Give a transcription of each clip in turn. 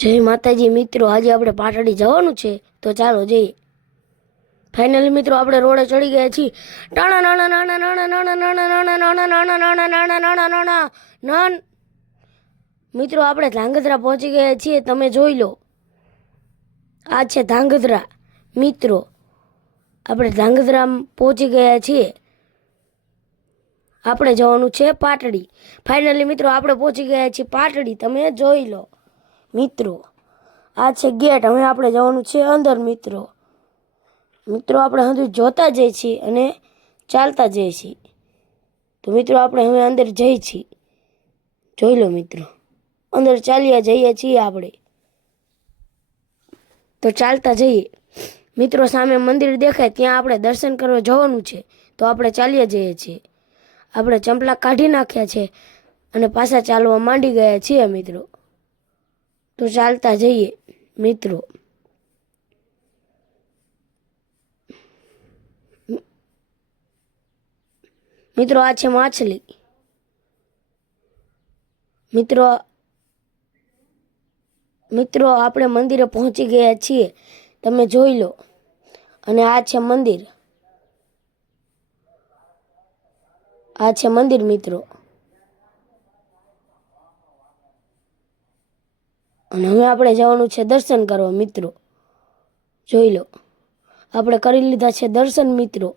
જય માતાજી મિત્રો, આજે આપણે પાટડી જવાનું છે તો ચાલો જઈએ। ફાઇનલી મિત્રો આપણે રોડે ચડી ગયા છીએ। નાના નાના નાના નાના નાના નાના નાના નાના નાના નાના નાના નાના નાના નાન મિત્રો આપણે ધાંગધ્રા પહોંચી ગયા છીએ। તમે જોઈ લો, આ છે ધાંગધ્રા। મિત્રો આપણે ધાંગધ્રા પહોંચી ગયા છીએ। આપણે જવાનું છે પાટડી। ફાઇનલી મિત્રો આપણે પહોંચી ગયા છીએ પાટડી। તમે જોઈ લો મિત્રો, આ છે ગેટ। હવે આપણે જવાનું છે અંદર। મિત્રો આપણે હજુ જોતા જઈએ છીએ અને ચાલતા જઈએ છીએ। તો મિત્રો આપણે હવે અંદર જઈએ છીએ। જોઈ લો મિત્રો, અંદર ચાલ્યા જઈએ છીએ આપણે। તો ચાલતા જઈએ મિત્રો। સામે મંદિર દેખાય ત્યાં આપણે દર્શન કરવા જવાનું છે। તો આપણે ચાલ્યા જઈએ છીએ। આપણે ચંપલા કાઢી નાખ્યા છે અને પાછા ચાલવા માંડી ગયા છીએ મિત્રો। તો ચાલતા જઈએ મિત્રો। મિત્રો આ છે માછલી। મિત્રો આપણે મંદિરે પહોંચી ગયા છીએ। તમે જોઈ લો, અને આ છે મંદિર। આ છે મંદિર મિત્રો। અને હવે આપણે જવાનું છે દર્શન કરવા મિત્રો। જોઈ લો, આપણે કરી લીધા છે દર્શન મિત્રો।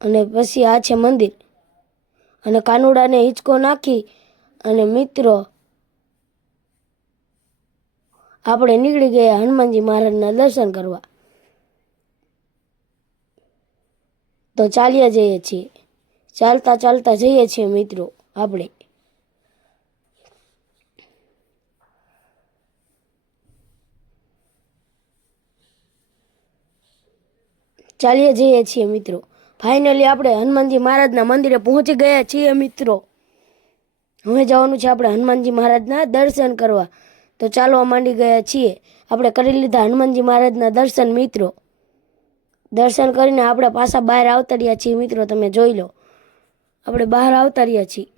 અને પછી આ છે મંદિર, અને કાનુડાને હિંચકો નાખી અને મિત્રો આપણે નીકળી ગયા હનુમાનજી મહારાજના દર્શન કરવા। તો ચાલ્યા જઈએ છીએ। ચાલતા ચાલતા જઈએ છીએ મિત્રો। આપણે ચાલ્યા જઈએ છીએ મિત્રો। ફાઇનલી આપણે હનુમાનજી મહારાજના મંદિરે પહોંચી ગયા છીએ મિત્રો। હવે જવાનું છે આપણે હનુમાનજી મહારાજના દર્શન કરવા। તો ચાલવા માંડી ગયા છીએ। આપણે કરી લીધા હનુમાનજી મહારાજના દર્શન મિત્રો। દર્શન કરીને આપણે પાછા બહાર આવતા રહ્યા છીએ મિત્રો। તમે જોઈ લો, આપણે બહાર આવતા રહ્યા છીએ।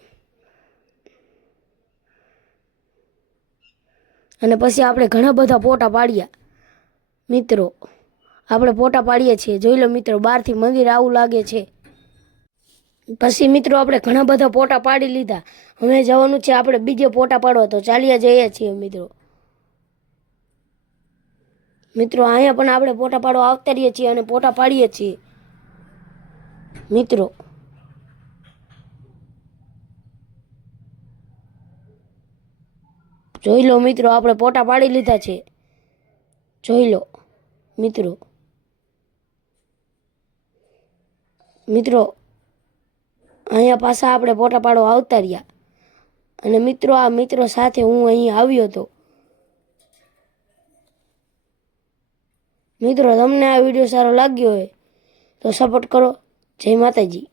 અને પછી આપણે ઘણા બધા ફોટા પાડ્યા મિત્રો। આપણે ફોટા પાડીએ છીએ। જોઈ લો મિત્રો, બહારથી મંદિર આવું લાગે છે। પછી મિત્રો આપણે ઘણા બધા ફોટા પાડી લીધા। હવે જવાનું છે આપણે બીજે ફોટા પાડવા। તો ચાલ્યા જઈએ છીએ મિત્રો। અહીંયા પણ આપણે ફોટા પાડવા આવતા રહીએ છીએ અને ફોટા પાડીએ છીએ મિત્રો। જોઈ લો મિત્રો, આપણે ફોટા પાડી લીધા છે। જોઈ લો મિત્રો અહીંયા પાછા આપણે ફોટા પાડવા આવતા રહ્યા। અને મિત્રો આ મિત્રો સાથે હું અહીં આવ્યો હતો મિત્રો। તમને આ વિડીયો સારો લાગ્યો હોય તો સપોર્ટ કરો। જય માતાજી।